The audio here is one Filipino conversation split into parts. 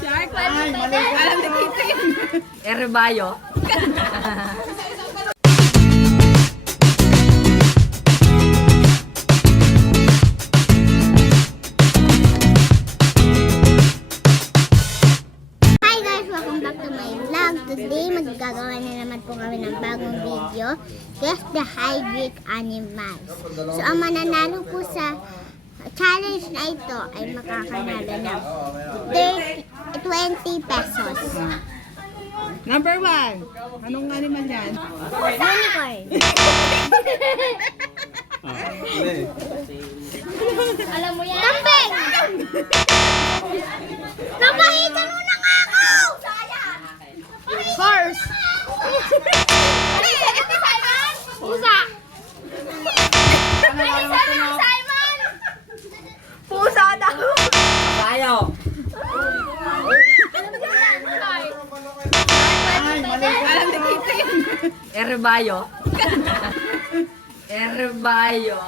Shark? Ay, mali. Alam na kita yun. Erebayo. Hi guys! Welcome back to my vlog. Today, magagawa na naman po kami ng bagong video. Guess the Hybrid Animals. So, ang mananalo po sa challenge na ito ay makakanalo ng 20 pesos. Number 1. Anong animal yan? Unicorn. Alam mo yan? Kambing! Napahitan mo na nga ako! Horse! Pusa! Simon! Pusa daw. Bayo. Alam na kita yun. Erebayo. Erebayo.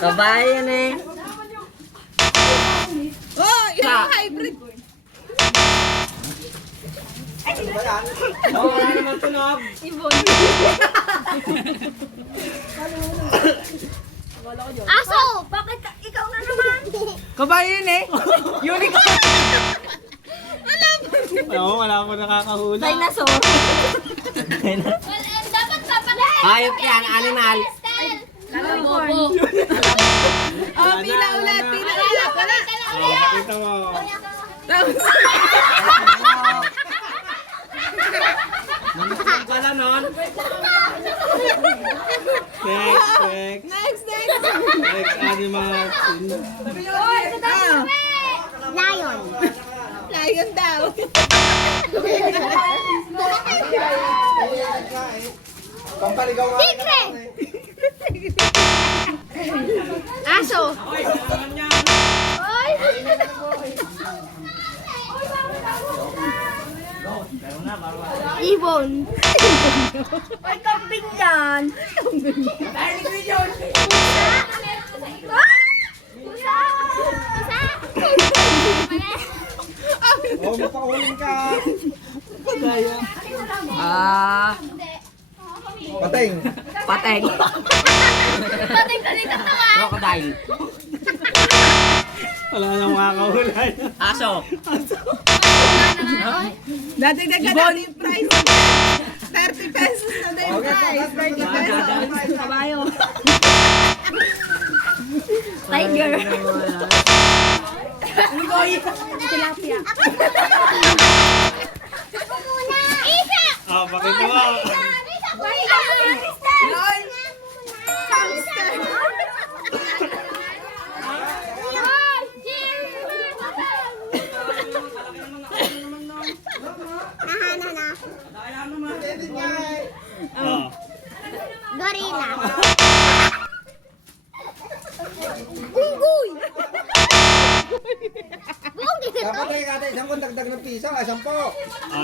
Kabayan eh. Oh, isang hybrid. Wala naman tunog. Aso! Bakit ikaw na naman? Kabayan eh. Unicorn. Oo, wala akong nakakahula. Dinosaur. Dapat kapatid! Hayop yan, animal. Unicorn! Oh, pila ulit. Pila ulit. Wala. Kita mo. Wala nun. Next. Next. Next animal. Ah, Lion! lion daw. Pampaligaw nga. Tigre! Aso! Oy! Ibon! Ay, kambing yan. Pusa! Pusa! Oo, mapakahuling ka. Pateng. Pateng. Pating-pating ka nga! Crocodile. Wala nang makakahula. Aso. Dadagdagan natin yung price. 30 pesos na din yung price. 30 pesos. Kabayo. Tiger. Unggoy. Tilapia. Ako muna! Isa! Ah, pakita mo. Lol. Hamster. Ah. Gorilla. Unggoy! Unggoy ito? Dapat ay kata isang kung dagdag ng piso, 10. Ah,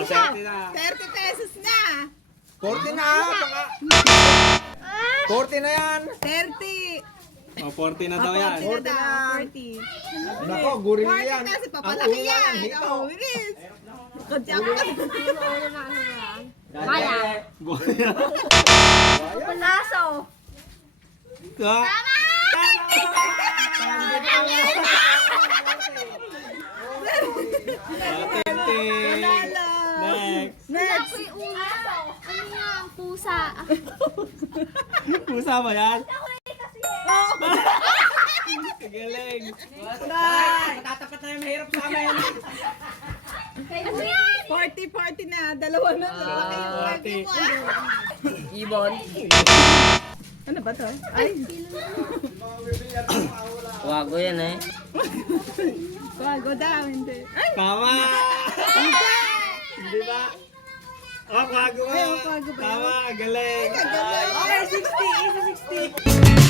30 na. 30 pesos na. 40 na. 40 na yan. 30. Oh, 40 na daw yan. 40 na daw. 40. Nako, gorilla 40 yan. kasi Ang papalaki ulo yan. ng hito. Oh, bilis. Good job. Maya. Aso. Ah. Ah, 20. Lalo. Next. Next. Ano nga? Pusa. Pusa ba yan? Galing. Tatapat na yung mahirap sa amin. Ano yan? 40 na. Dalawa na. Lalaki yung lagi mo. Ibon. Ano ba to? Ay. Wago yan eh. Go daw. Hindi. Ay. Tama. Hindi. Hindi ba? Oh, kago ba? Ay, kago ba yun? Tama, galing. Galing. Okay, 60. 60.